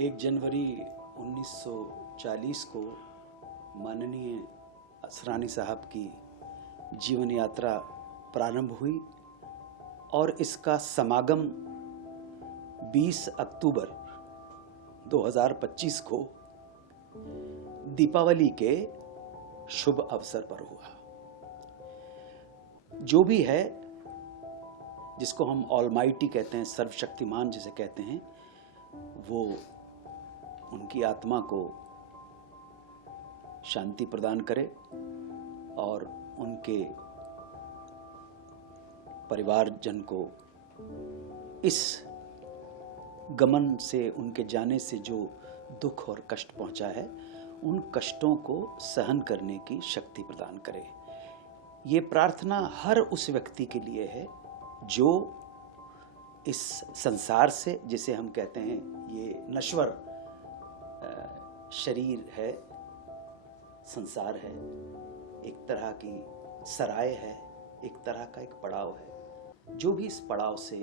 1 जनवरी 1940 को माननीय असरानी साहब की जीवन यात्रा प्रारंभ हुई और इसका समागम 20 अक्टूबर 2025 को दीपावली के शुभ अवसर पर हुआ। जो भी है, जिसको हम ऑलमाइटी कहते हैं, सर्वशक्तिमान जिसे कहते हैं, वो उनकी आत्मा को शांति प्रदान करे और उनके परिवारजन को इस गमन से, उनके जाने से जो दुख और कष्ट पहुंचा है, उन कष्टों को सहन करने की शक्ति प्रदान करे। ये प्रार्थना हर उस व्यक्ति के लिए है जो इस संसार से, जिसे हम कहते हैं ये नश्वर शरीर है, संसार है, एक तरह की सराय है, एक तरह का एक पड़ाव है। जो भी इस पड़ाव से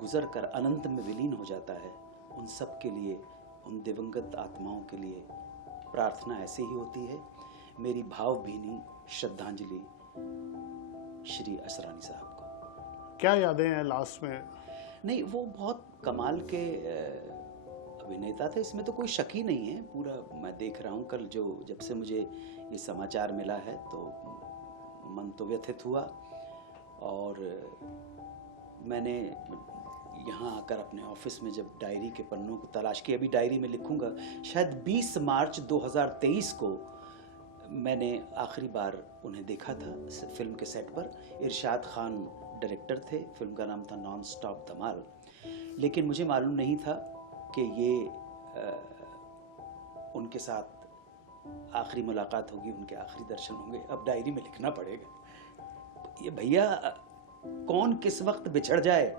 गुजर कर अनंत में विलीन हो जाता है, उन सब के लिए, उन दिवंगत आत्माओं के लिए प्रार्थना ऐसे ही होती है। मेरी भावभीनी श्रद्धांजलि श्री असरानी साहब को। क्या यादें हैं लास्ट में? नहीं, वो बहुत कमाल के अभिनेता थे, इसमें तो कोई शक ही नहीं है। पूरा मैं देख रहा हूँ, कल जब से मुझे ये समाचार मिला है तो मन तो व्यथित हुआ। और मैंने यहाँ आकर अपने ऑफिस में जब डायरी के पन्नों को तलाश की, अभी डायरी में लिखूंगा, शायद 20 मार्च 2023 को मैंने आखिरी बार उन्हें देखा था फिल्म के सेट पर। इरशाद खान डायरेक्टर थे, फिल्म का नाम था नॉन स्टॉप धमाल। लेकिन मुझे मालूम नहीं था कि ये उनके साथ आखिरी मुलाकात होगी, उनके आखिरी दर्शन होंगे। अब डायरी में लिखना पड़ेगा। ये भैया, कौन किस वक्त बिछड़ जाए,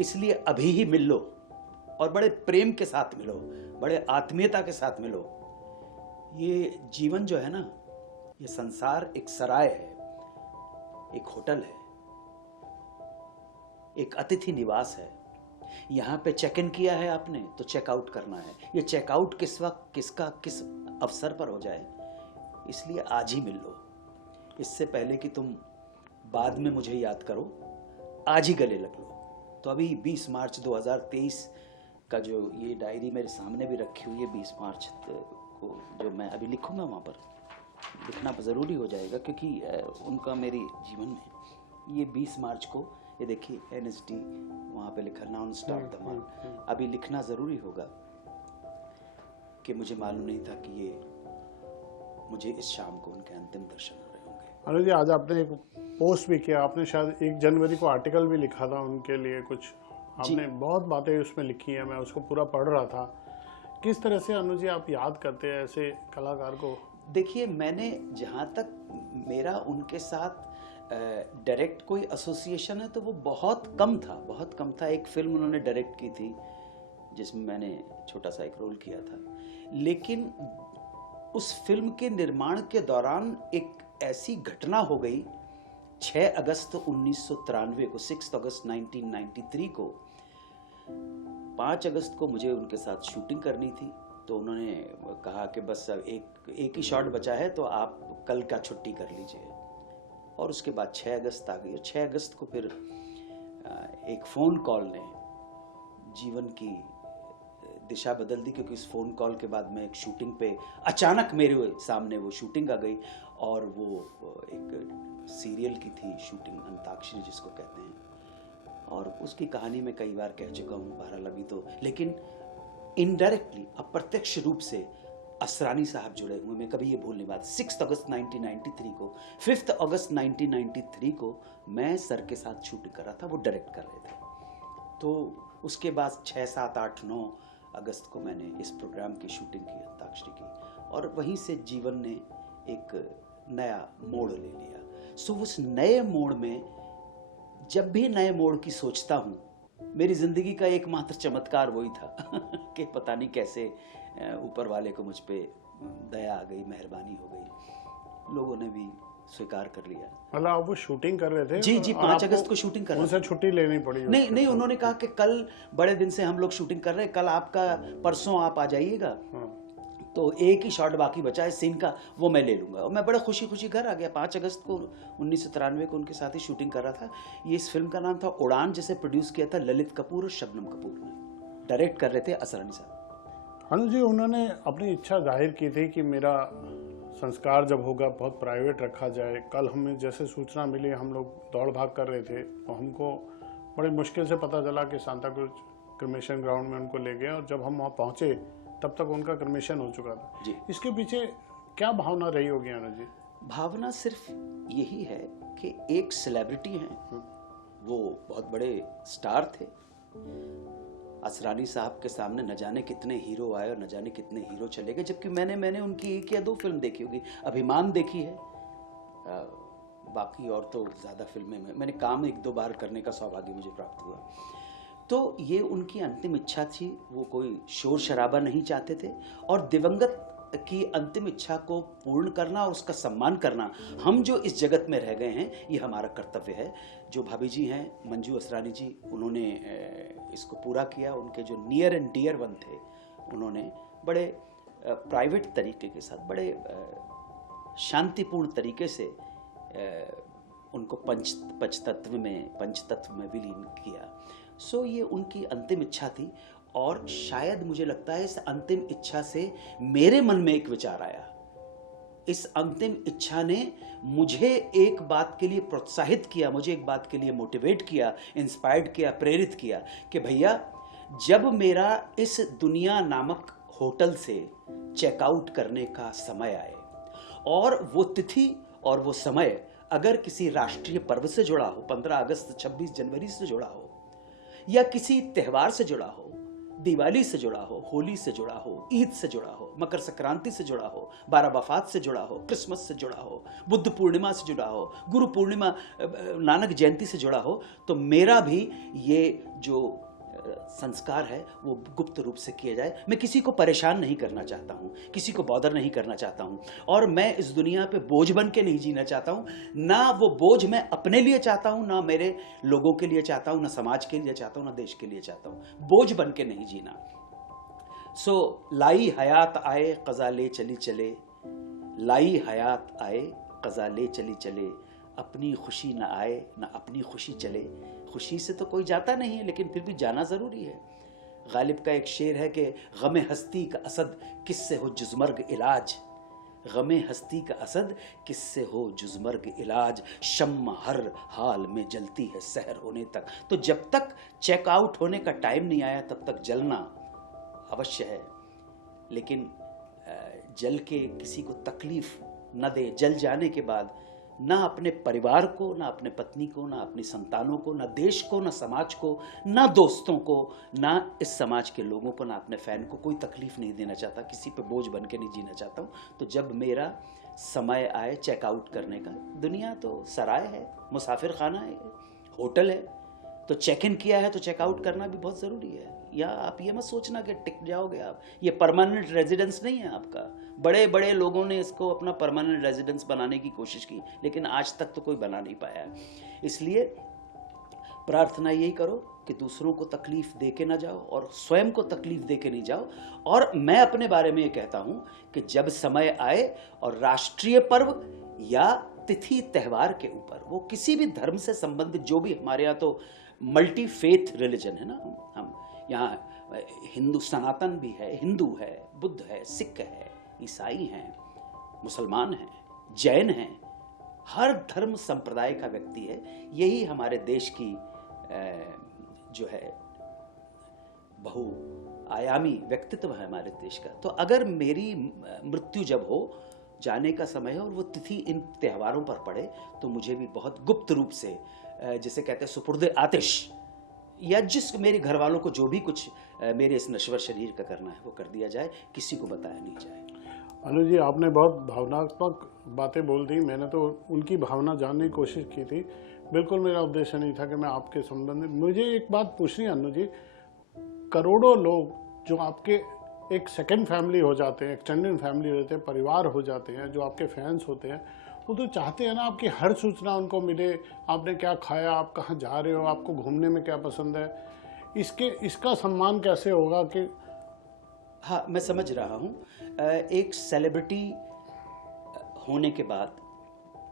इसलिए अभी ही मिल लो और बड़े प्रेम के साथ मिलो, बड़े आत्मीयता के साथ मिलो। ये जीवन जो है ना, ये संसार एक सराय है, एक होटल है, एक अतिथि निवास है। यहाँ पे चेक इन किया है आपने तो चेकआउट करना है। ये चेकआउट किस वक्त, किसका, किस अवसर पर हो जाए, इसलिए आज ही मिल लो। इससे पहले कि तुम बाद में मुझे याद करो, आज ही गले लग लो। तो अभी 20 मार्च 2023 का जो ये डायरी मेरे सामने भी रखी हुई है, 20 मार्च को जो मैं अभी लिखूंगा, वहाँ पर लिखना ज़रूरी हो जाएगा, क्योंकि उनका मेरे जीवन में ये 20 मार्च को, ये देखिए NSD वहाँ पे लिखा, नॉन स्टॉप धमाल। अभी लिखना ज़रूरी होगा कि मुझे मालूम नहीं था कि ये मुझे इस शाम को उनके अंतिम दर्शन हो रहे होंगे। अनुज जी, आज आपने एक पोस्ट भी किया, आपने शायद 1 जनवरी को आर्टिकल भी लिखा था उनके लिए कुछ, आपने बहुत बातें उसमें लिखी हैं, मैं उसको पूरा पढ़ रहा था। किस तरह से अनुज जी आप याद करते हैं ऐसे कलाकार को? देखिए, मैंने जहाँ तक मेरा उनके साथ डायरेक्ट कोई एसोसिएशन है तो वो बहुत कम था। एक फिल्म उन्होंने डायरेक्ट की थी जिसमें मैंने छोटा सा एक रोल किया था। लेकिन उस फिल्म के निर्माण के दौरान एक ऐसी घटना हो गई, 6 अगस्त 1993 को, 6 अगस्त 1993 को, 5 अगस्त को मुझे उनके साथ शूटिंग करनी थी। तो उन्होंने कहा कि बस एक ही शॉट बचा है तो आप कल का छुट्टी कर लीजिए। और उसके बाद 6 अगस्त आ गई। 6 अगस्त को फिर एक फ़ोन कॉल ने जीवन की दिशा बदल दी, क्योंकि इस फ़ोन कॉल के बाद मैं एक शूटिंग पे, अचानक मेरे सामने वो शूटिंग आ गई। और वो एक सीरियल की थी शूटिंग, अंताक्षरी जिसको कहते हैं। और उसकी कहानी मैं कई बार कह चुका हूँ, बहरहाल अभी तो, लेकिन इनडायरेक्टली, अप्रत्यक्ष रूप से असरानी साहब जुड़े हुए, मैं कभी ये भूल नहीं बात। 6 अगस्त 1993 को, 5 अगस्त 1993 को मैं सर के साथ शूटिंग कर रहा था, वो डायरेक्ट कर रहे थे। तो उसके बाद 6, 7, 8, 9 अगस्त को मैंने इस प्रोग्राम की शूटिंग की, अंताक्षरी की। और वहीं से जीवन ने एक नया मोड़ ले लिया। सो उस नए मोड़ में, जब भी नए मोड़ की सोचता हूँ, मेरी ज़िंदगी का एकमात्र चमत्कार वही था कि पता नहीं कैसे ऊपर वाले को मुझ पे दया आ गई, मेहरबानी हो गई। लोगों ने भी स्वीकार कर लिया। मतलब आप वो शूटिंग कर रहे थे? जी जी, और 5 आपको अगस्त को शूटिंग कर रहे उनसे थे। छुट्टी लेनी पड़ी नहीं उसके नहीं, साथ? उन्होंने कहा कि कल बड़े दिन से हम लोग शूटिंग कर रहे हैं, कल आपका, परसों आप आ जाइएगा, हाँ। तो एक ही शॉट बाकी बचा है सीन का, वो मैं ले लूंगा। और मैं बड़ा खुशी खुशी घर आ गया। 5 अगस्त को 1993 को उनके साथ ही शूटिंग कर रहा था। ये इस फिल्म का नाम था उड़ान, जिसे प्रोड्यूस किया था ललित कपूर और शबनम कपूर ने। डायरेक्ट कर रहे थे असरानी साहब। अनुज जी, उन्होंने अपनी इच्छा जाहिर की थी कि मेरा संस्कार जब होगा बहुत प्राइवेट रखा जाए। कल हमें जैसे सूचना मिली, हम लोग दौड़ भाग कर रहे थे, तो हमको बड़ी मुश्किल से पता चला कि सांता क्रूज क्रिमेशन ग्राउंड में उनको ले गए, और जब हम वहाँ पहुँचे तब तक उनका क्रिमेशन हो चुका था। जी। इसके पीछे क्या भावना रही होगी अनुज जी? भावना सिर्फ यही है कि एक सेलिब्रिटी हैं, वो बहुत बड़े स्टार थे। असरानी साहब के सामने न जाने कितने हीरो आए और न जाने कितने हीरो चले गए, जबकि मैंने उनकी 1 या 2 फिल्म देखी होगी। अभिमान देखी है, बाकी और तो ज़्यादा फिल्में में मैंने काम 1-2 बार करने का सौभाग्य मुझे प्राप्त हुआ। तो ये उनकी अंतिम इच्छा थी, वो कोई शोर शराबा नहीं चाहते थे, और दिवंगत की अंतिम इच्छा को पूर्ण करना और उसका सम्मान करना, हम जो इस जगत में रह गए हैं, ये हमारा कर्तव्य है। जो भाभी जी हैं मंजू असरानी जी, उन्होंने इसको पूरा किया। उनके जो नियर एंड डियर वन थे, उन्होंने बड़े प्राइवेट तरीके के साथ, बड़े शांतिपूर्ण तरीके से उनको पंचतत्व में विलीन किया। सो ये उनकी अंतिम इच्छा थी, और शायद मुझे लगता है इस अंतिम इच्छा से मेरे मन में एक विचार आया। इस अंतिम इच्छा ने मुझे एक बात के लिए प्रोत्साहित किया, मुझे एक बात के लिए मोटिवेट किया, इंस्पायर्ड किया, प्रेरित किया कि भैया, जब मेरा इस दुनिया नामक होटल से चेकआउट करने का समय आए, और वो तिथि और वो समय अगर किसी राष्ट्रीय पर्व से जुड़ा हो, 15 अगस्त 26 जनवरी से जुड़ा हो, या किसी त्यौहार से जुड़ा हो, दिवाली से जुड़ा हो, होली से जुड़ा हो, ईद से जुड़ा हो, मकर संक्रांति से जुड़ा हो, बारावफात से जुड़ा हो, क्रिसमस से जुड़ा हो, बुद्ध पूर्णिमा से जुड़ा हो, गुरु पूर्णिमा, नानक जयंती से जुड़ा हो, तो मेरा भी ये जो संस्कार है वो गुप्त रूप से किया जाए। मैं किसी को परेशान नहीं करना चाहता हूँ, किसी को बॉदर नहीं करना चाहता हूँ, और मैं इस दुनिया पे बोझ बन के नहीं जीना चाहता हूँ। ना वो बोझ मैं अपने लिए चाहता हूँ, ना मेरे लोगों के लिए चाहता हूँ, ना समाज के लिए चाहता हूँ, ना देश के लिए चाहता हूँ। बोझ बन के नहीं जीना। सो लाई हयात आए क़ज़ा ले चली चले, लाई हयात आए क़ज़ा ले चली चले, अपनी खुशी ना आए ना अपनी खुशी चले। खुशी से तो कोई जाता नहीं है, लेकिन फिर भी जाना ज़रूरी है। गालिब का एक शेर है कि गमे हस्ती का असद किससे हो जुज़मर्ग इलाज, गमे हस्ती का असद किससे हो जुज़मर्ग इलाज, शम्मा हर हाल में जलती है सहर होने तक। तो जब तक चेकआउट होने का टाइम नहीं आया, तब तक जलना अवश्य है, लेकिन जल के किसी को तकलीफ न दे। जल जाने के बाद ना अपने परिवार को, ना अपने पत्नी को, ना अपनी संतानों को, ना देश को, ना समाज को, ना दोस्तों को, ना इस समाज के लोगों को, ना अपने फैन को कोई तकलीफ नहीं देना चाहता, किसी पे बोझ बन के नहीं जीना चाहता हूँ। तो जब मेरा समय आए चेकआउट करने का, दुनिया तो सराय है, मुसाफिर खाना है, होटल है, तो चेक इन किया है तो चेकआउट करना भी बहुत ज़रूरी है। या आप ये मत सोचना कि टिक जाओगे आप, ये परमानेंट रेजिडेंस नहीं है आपका। बड़े बड़े लोगों ने इसको अपना परमानेंट रेजिडेंस बनाने की कोशिश की, लेकिन आज तक तो कोई बना नहीं पाया है। इसलिए प्रार्थना यही करो कि दूसरों को तकलीफ दे के ना जाओ और स्वयं को तकलीफ दे के नहीं जाओ। और मैं अपने बारे में ये कहता हूँ कि जब समय आए और राष्ट्रीय पर्व या तिथि त्यौहार के ऊपर, वो किसी भी धर्म से संबंधित, जो भी हमारे यहाँ तो मल्टी फेथ रिलीजन है ना, हम यहाँ हिंदू सनातन भी है, हिंदू है, बुद्ध है, सिख है, ईसाई हैं, मुसलमान हैं, जैन हैं, हर धर्म संप्रदाय का व्यक्ति है। यही हमारे देश की जो है बहुआयामी व्यक्तित्व है हमारे देश का। तो अगर मेरी मृत्यु जब हो, जाने का समय है और वो तिथि इन त्योहारों पर पड़े, तो मुझे भी बहुत गुप्त रूप से, जिसे कहते हैं सुपुर्द आतिश, या जिस मेरे घर वालों को जो भी कुछ मेरे इस नश्वर शरीर का करना है वो कर दिया जाए, किसी को बताया नहीं जाए। अनुज जी, आपने बहुत भावनात्मक बातें बोल दी। मैंने तो उनकी भावना जानने की कोशिश की थी। बिल्कुल मेरा उद्देश्य नहीं था कि मैं आपके संबंध में। मुझे एक बात पूछनी है अनुज जी, करोड़ों लोग जो आपके एक सेकंड फैमिली हो जाते हैं, एक्सटेंडेड फैमिली हो जाते हैं, परिवार हो जाते हैं, जो आपके फैंस होते हैं, वो तो चाहते हैं ना आपकी हर सूचना उनको मिले, आपने क्या खाया, आप कहाँ जा रहे हो, आपको घूमने में क्या पसंद है। इसका सम्मान कैसे होगा कि हाँ, मैं समझ रहा हूँ। एक सेलिब्रिटी होने के बाद,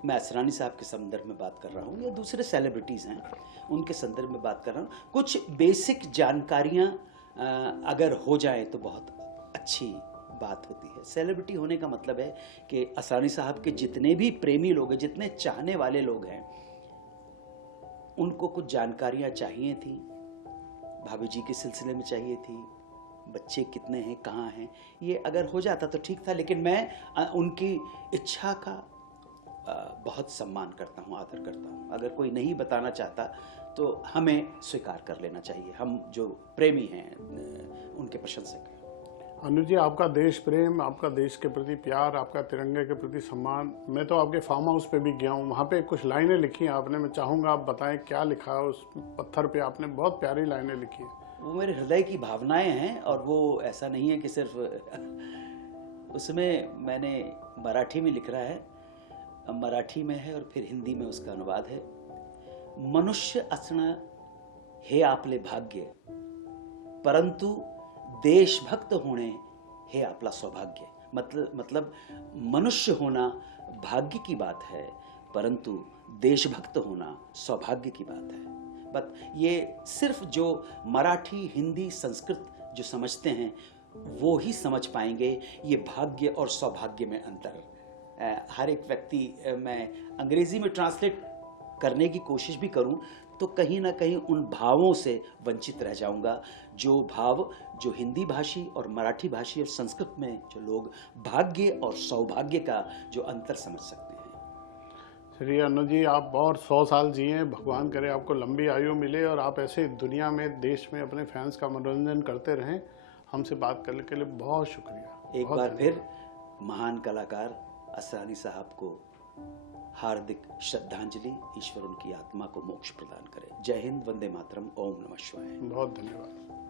मैं असरानी साहब के संदर्भ में बात कर रहा हूँ या दूसरे सेलिब्रिटीज़ हैं उनके संदर्भ में बात कर रहा हूँ, कुछ बेसिक जानकारियाँ अगर हो जाए तो बहुत अच्छी बात होती है। सेलिब्रिटी होने का मतलब है कि असरानी साहब के जितने भी प्रेमी लोग हैं, जितने चाहने वाले लोग हैं, उनको कुछ जानकारियाँ चाहिए थी, भाभी जी के सिलसिले में चाहिए थी, बच्चे कितने हैं, कहाँ हैं, ये अगर हो जाता तो ठीक था। लेकिन मैं उनकी इच्छा का बहुत सम्मान करता हूँ, आदर करता हूँ। अगर कोई नहीं बताना चाहता तो हमें स्वीकार कर लेना चाहिए, हम जो प्रेमी हैं, उनके प्रशंसक हैं। अनुज जी, आपका देश प्रेम, आपका देश के प्रति प्यार, आपका तिरंगे के प्रति सम्मान, मैं तो आपके फार्म हाउस पे भी गया हूँ, वहाँ पे कुछ लाइनें लिखी हैं आपने, मैं चाहूँगा आप बताएं क्या लिखा है उस पत्थर पे। आपने बहुत प्यारी लाइनें लिखी है। वो मेरे हृदय की भावनाएं हैं, और वो ऐसा नहीं है कि सिर्फ उसमें मैंने मराठी में लिख रहा है, मराठी में है और फिर हिंदी में उसका अनुवाद है। मनुष्य असणं हे आपले भाग्य, परंतु देशभक्त होणे हे आपला सौभाग्य। मतलब मनुष्य होना भाग्य की बात है, परंतु देशभक्त होना सौभाग्य की बात है। बट ये सिर्फ जो मराठी, हिंदी, संस्कृत जो समझते हैं वो ही समझ पाएंगे ये भाग्य और सौभाग्य में अंतर। हर एक व्यक्ति, मैं अंग्रेजी में ट्रांसलेट करने की कोशिश भी करूं तो कहीं ना कहीं उन भावों से वंचित रह जाऊंगा, जो भाव जो हिंदी भाषी और मराठी भाषी और संस्कृत में जो लोग भाग्य और सौभाग्य का जो अंतर समझ सकते हैं। चलिए अनुज जी, आप और 100 साल जिए, भगवान करे आपको लंबी आयु मिले और आप ऐसे दुनिया में, देश में अपने फैंस का मनोरंजन करते रहें। हमसे बात करने के लिए बहुत शुक्रिया। एक बार फिर महान कलाकार असरानी साहब को हार्दिक श्रद्धांजलि। ईश्वर उनकी आत्मा को मोक्ष प्रदान करे। जय हिंद, वंदे मातरम, ओम नमः शिवाय। बहुत धन्यवाद।